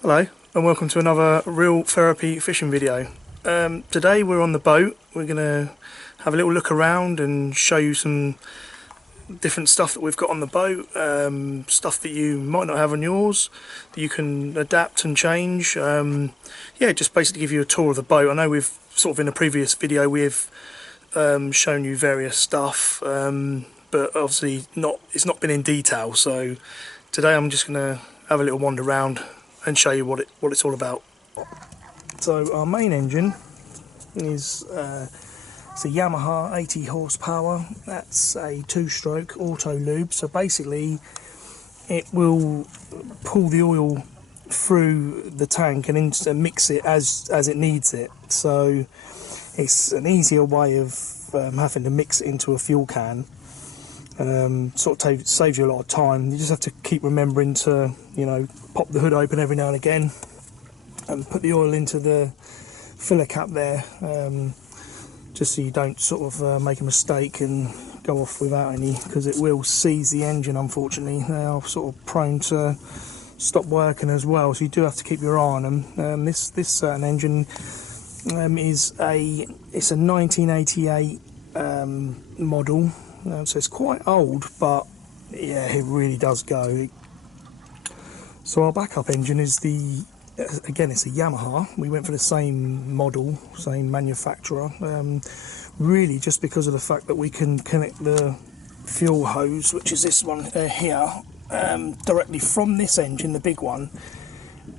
Hello and welcome to another Real Therapy fishing video. Today we're on the boat. We're going to have a little look around and show you some different stuff that we've got on the boat, stuff that you might not have on yours, that you can adapt and change. Yeah, just basically give you a tour of the boat. I know we've sort of in a previous video we've shown you various stuff, but obviously it's not been in detail, so today I'm just going to have a little wander around and show you what it's all about. So our main engine is it's a Yamaha 80 horsepower. That's a 2-stroke auto lube, so basically it will pull the oil through the tank and mix it as it needs it. So it's an easier way of having to mix it into a fuel can. Sort of saves you a lot of time. You just have to keep remembering to, pop the hood open every now and again and put the oil into the filler cap there, just so you don't sort of make a mistake and go off without any, because it will seize the engine. Unfortunately, they are sort of prone to stop working as well, so you do have to keep your eye on them. This certain engine is a 1988 model. So it's quite old, but yeah, it really does go. So our backup engine is again, it's a Yamaha. We went for the same model, same manufacturer, really just because of the fact that we can connect the fuel hose, which is this one here, directly from this engine, the big one,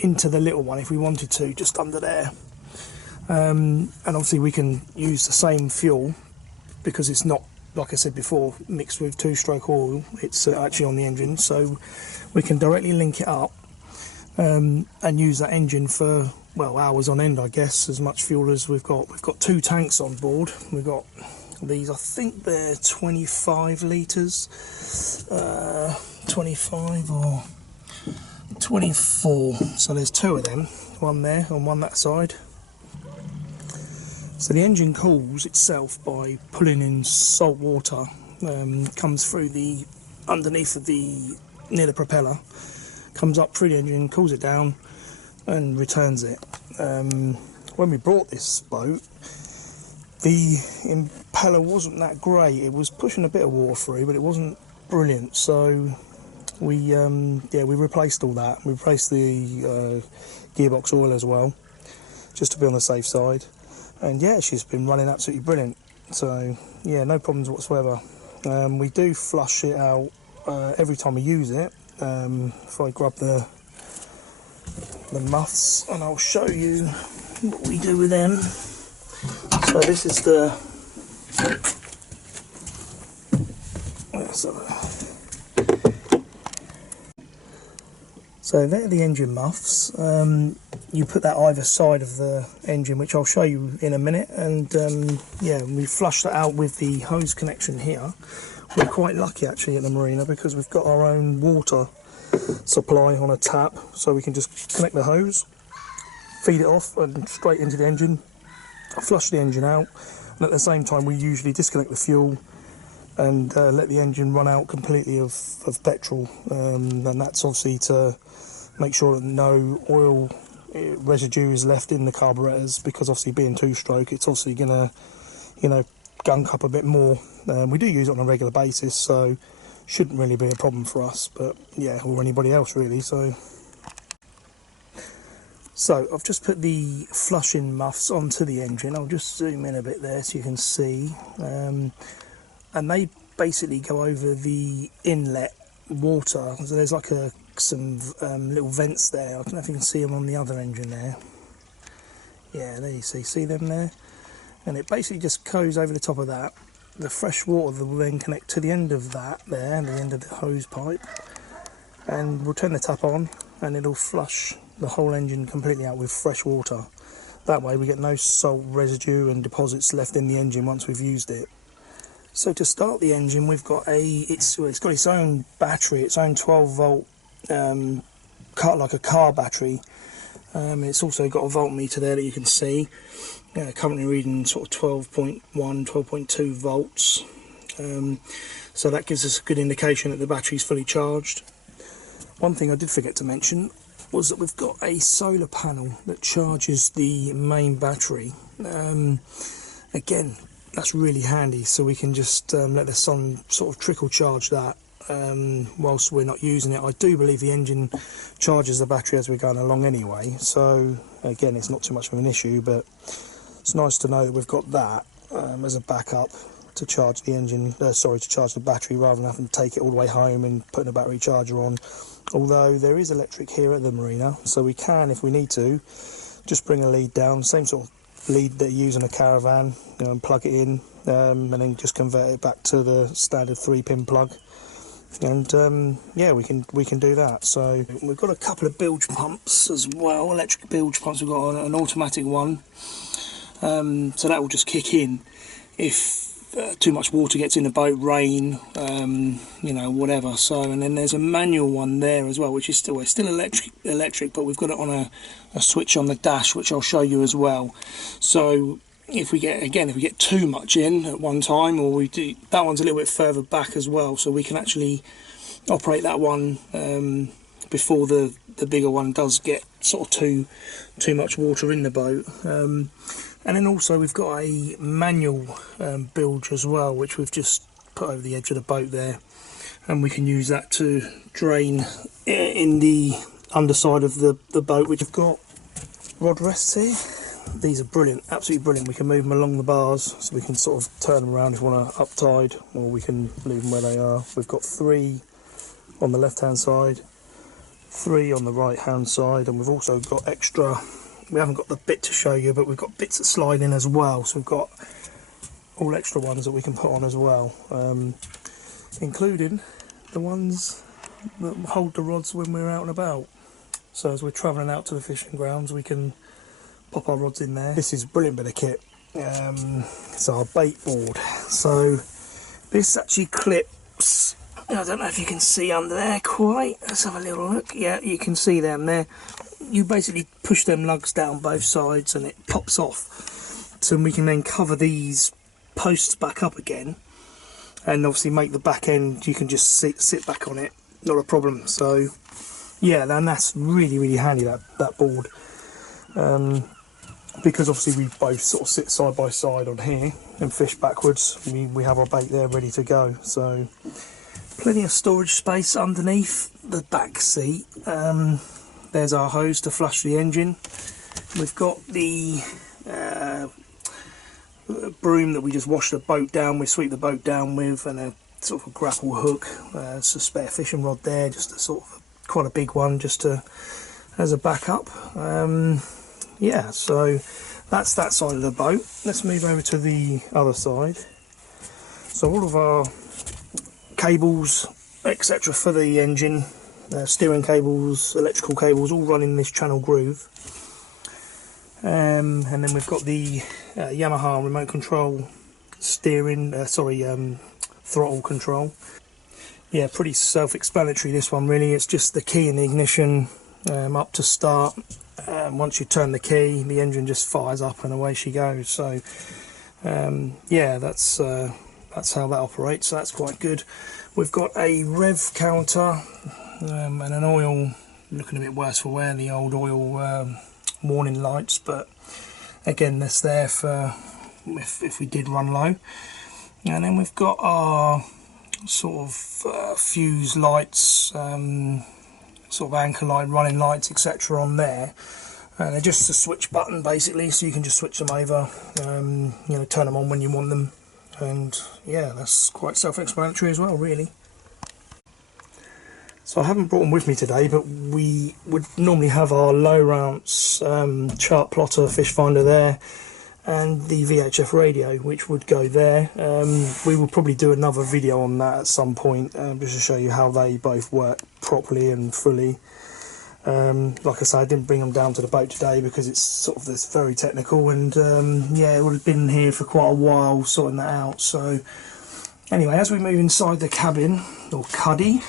into the little one if we wanted to, just under there. And obviously we can use the same fuel because it's not, like I said before, mixed with 2-stroke oil. It's actually on the engine, so we can directly link it up and use that engine for, well, hours on end, I guess, as much fuel as we've got. We've got 2 tanks on board. We've got these, I think they're 25 litres, 25 or 24, so there's 2 of them, one there and one that side. So the engine cools itself by pulling in salt water, comes through underneath of near the propeller, comes up through the engine, cools it down and returns it. When we brought this boat, the impeller wasn't that great. It was pushing a bit of water through, but it wasn't brilliant, so we replaced all that. We replaced the gearbox oil as well, just to be on the safe side. And yeah, she's been running absolutely brilliant, so yeah, no problems whatsoever. We do flush it out every time we use it. If I grab the muffs, and I'll show you what we do with them. So this is so they're the engine muffs. You put that either side of the engine, which I'll show you in a minute, and yeah, we flush that out with the hose connection here. We're quite lucky actually at the marina because we've got our own water supply on a tap, so we can just connect the hose, feed it off and straight into the engine, flush the engine out, and at the same time we usually disconnect the fuel and let the engine run out completely of petrol, and that's obviously to make sure that no oil residue is left in the carburetors, because obviously being 2-stroke, it's obviously gonna gunk up a bit more. We do use it on a regular basis, so shouldn't really be a problem for us, but yeah, or anybody else really. So I've just put the flushing muffs onto the engine. I'll just zoom in a bit there so you can see, and they basically go over the inlet water. So there's like some little vents there. I don't know if you can see them on the other engine there. Yeah, there you see them there, and it basically just goes over the top of that. The fresh water will then connect to the end of that there, the end of the hose pipe, and we'll turn the tap on and it'll flush the whole engine completely out with fresh water. That way we get no salt residue and deposits left in the engine once we've used it. So to start the engine, we've got it's got its own battery, its own 12-volt like a car battery. It's also got a voltmeter there that you can see. Currently reading sort of 12.1, 12.2 volts. So that gives us a good indication that the battery's fully charged. One thing I did forget to mention was that we've got a solar panel that charges the main battery. Again, that's really handy, so we can just let the sun sort of trickle charge that whilst we're not using it. I do believe the engine charges the battery as we're going along anyway, so again, it's not too much of an issue, but it's nice to know that we've got that as a backup to charge the engine, to charge the battery, rather than having to take it all the way home and putting a battery charger on. Although there is electric here at the marina, so we can, if we need to, just bring a lead down, same sort of lead that you use on a caravan, and plug it in, and then just convert it back to the standard 3-pin plug. And yeah, we can do that. So we've got a couple of bilge pumps as well, electric bilge pumps. We've got an automatic one, so that will just kick in if too much water gets in the boat, rain, you know, whatever. So, and then there's a manual one there as well, which is still electric, but we've got it on a switch on the dash, which I'll show you as well. So if we get too much in at one time, or we do, that one's a little bit further back as well, so we can actually operate that one before the bigger one does get sort of too much water in the boat. And then also we've got a manual bilge as well, which we've just put over the edge of the boat there, and we can use that to drain in the underside of the boat. Which have got rod rests here. These are brilliant, absolutely brilliant. We can move them along the bars, so we can sort of turn them around if we want to up tide, or we can leave them where they are. We've got 3 on the left hand side, 3 on the right hand side, and we've also got extra. We haven't got the bit to show you, but we've got bits that slide in as well, so we've got all extra ones that we can put on as well, including the ones that hold the rods when we're out and about. So as we're travelling out to the fishing grounds, we can pop our rods in there. This is a brilliant bit of kit. It's our bait board. So this actually clips, I don't know if you can see under there quite. Let's have a little look. Yeah, you can see them there. You basically push them lugs down both sides and it pops off. So we can then cover these posts back up again, and obviously make the back end, you can just sit back on it, not a problem. So yeah, then that's really handy, that board. Because obviously we both sort of sit side by side on here and fish backwards. We have our bait there ready to go. So plenty of storage space underneath the back seat. There's our hose to flush the engine. We've got the broom that we just wash the boat down with, sweep the boat down with, and a sort of a grapple hook. It's a spare fishing rod there, just a sort of quite a big one, just as a backup. Yeah, so that's that side of the boat. Let's move over to the other side. So all of our cables, etc., for the engine, steering cables, electrical cables, all run in this channel groove. And then we've got the Yamaha remote control steering, throttle control. Yeah, pretty self-explanatory, this one really. It's just the key in the ignition, up to start. Once you turn the key, the engine just fires up and away she goes. So yeah, that's how that operates. So that's quite good. We've got a rev counter and an oil, looking a bit worse for wear, the old oil warning lights, but again, that's there for if we did run low. And then we've got our sort of fuse lights, sort of anchor light, running lights, etc. on there. And they're just a switch button basically, so you can just switch them over, you know, turn them on when you want them. And yeah, that's quite self-explanatory as well, really. So I haven't brought them with me today, but we would normally have our Lowrance chart plotter, fish finder there, and the VHF radio, which would go there. We will probably do another video on that at some point, just to show you how they both work properly and fully. Like I say, I didn't bring them down to the boat today because it's sort of this very technical, and yeah, it would have been here for quite a while sorting that out. So anyway, as we move inside the cabin or cuddy,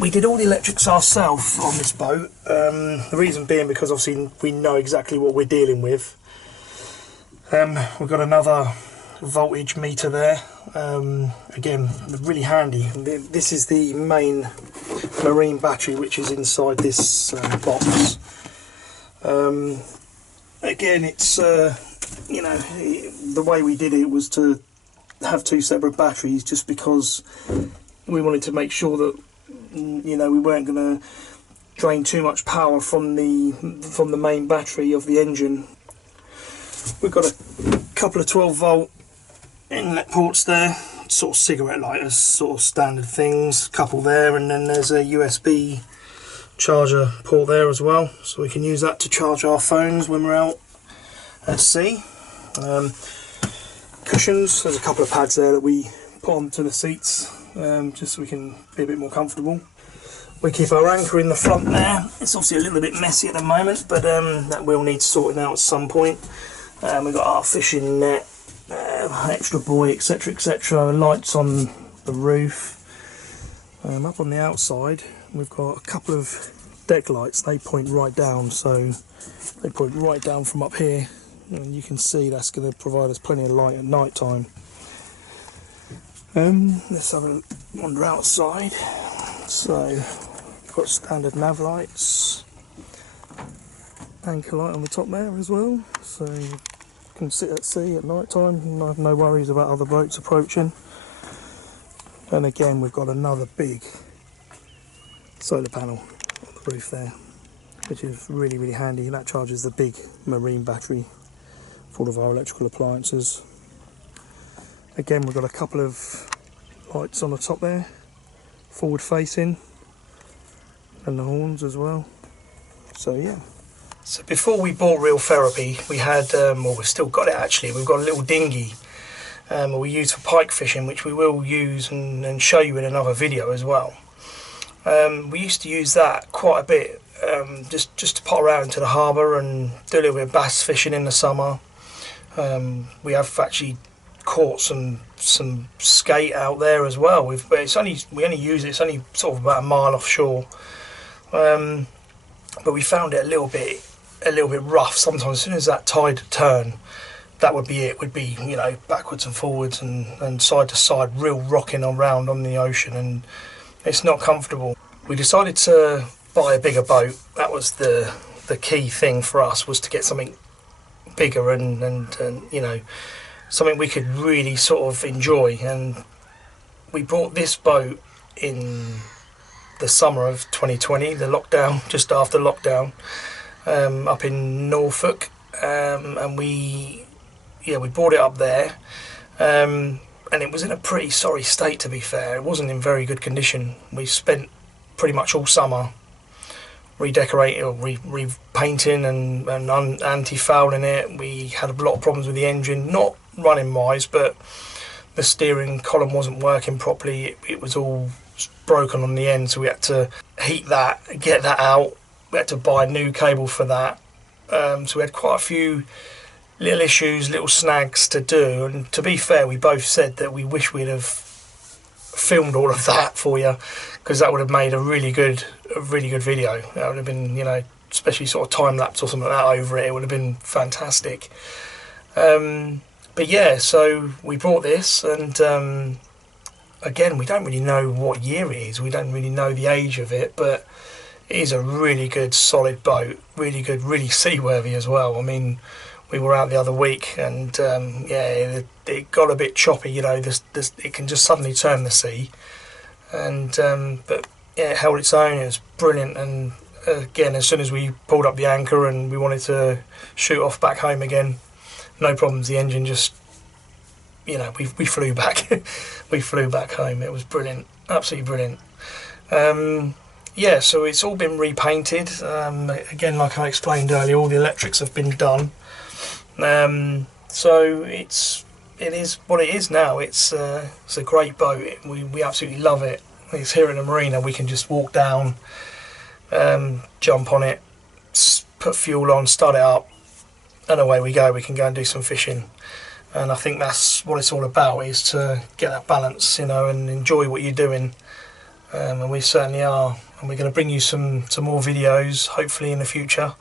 we did all the electrics ourselves on this boat. The reason being because obviously we know exactly what we're dealing with. We've got another voltage meter there. Again, really handy. This is the main marine battery which is inside this box. Again, it's you know, the way we did it was to have two separate batteries, just because we wanted to make sure that, you know, we weren't going to drain too much power from the main battery of the engine. We've got a couple of 12-volt inlet ports there, sort of cigarette lighters, sort of standard things, couple there, and then there's a USB charger port there as well, so we can use that to charge our phones when we're out at sea. Cushions, there's a couple of pads there that we put onto the seats, just so we can be a bit more comfortable. We keep our anchor in the front there. It's obviously a little bit messy at the moment, but that will need sorting out at some point. We've got our fishing net, extra buoy, etc, etc, lights on the roof. Up on the outside we've got a couple of deck lights. They point right down, so they point right down from up here, and you can see that's going to provide us plenty of light at night time. Let's have a wander outside. So we've got standard nav lights, anchor light on the top there as well, so you can sit at sea at night time and have no worries about other boats approaching. And again, we've got another big solar panel on the roof there, which is really, really handy, and that charges the big marine battery for all of our electrical appliances. Again, we've got a couple of lights on the top there, forward facing, and the horns as well. So yeah. So before we bought Real Therapy, we had, well, we've still got it actually, we've got a little dinghy we use for pike fishing, which we will use and show you in another video as well. We used to use that quite a bit, just to pot around to the harbour and do a little bit of bass fishing in the summer. We have actually caught some skate out there as well. We only use it, it's only sort of about a mile offshore, but we found it a little bit rough sometimes. As soon as that tide turned, that would be it. Would be, you know, backwards and forwards and side to side, real rocking around on the ocean, and it's not comfortable. We decided to buy a bigger boat. That was the key thing for us, was to get something bigger and you know, something we could really sort of enjoy. And we bought this boat in the summer of 2020, the lockdown, just after lockdown, up in Norfolk, and we brought it up there, and it was in a pretty sorry state, to be fair. It wasn't in very good condition. We spent pretty much all summer redecorating or repainting and anti-fouling it. We had a lot of problems with the engine, not running wise, but the steering column wasn't working properly. It was all broken on the end, so we had to heat that, get that out. We had to buy a new cable for that. So we had quite a few little issues, little snags to do, and to be fair, we both said that we wish we'd have filmed all of that for you, because that would have made a really good video. That would have been, you know, especially sort of time lapse or something like that over it. It would have been fantastic. But yeah, so we bought this, and again, we don't really know what year it is. We don't really know the age of it, but it is a really good, solid boat. Really good, really seaworthy as well. I mean, we were out the other week, and yeah, it got a bit choppy. You know, it can just suddenly turn the sea, and but yeah, it held its own. It was brilliant. And again, as soon as we pulled up the anchor and we wanted to shoot off back home again, no problems. The engine just, you know, we flew back. We flew back home. It was brilliant, absolutely brilliant. Yeah, so it's all been repainted. Again, like I explained earlier, all the electrics have been done. So it is what it is now. It's a great boat. We absolutely love it. It's here in the marina. We can just walk down, jump on it, put fuel on, start it up, and away we go. We can go and do some fishing. And I think that's what it's all about, is to get that balance, you know, and enjoy what you're doing. And we certainly are. And we're going to bring you some more videos, hopefully, in the future.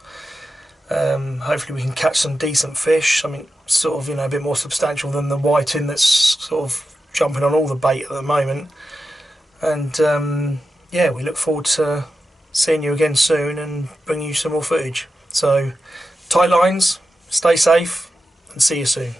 Hopefully we can catch some decent fish, something sort of, you know, a bit more substantial than the whiting that's sort of jumping on all the bait at the moment. And yeah, we look forward to seeing you again soon and bringing you some more footage. So tight lines, stay safe, and see you soon.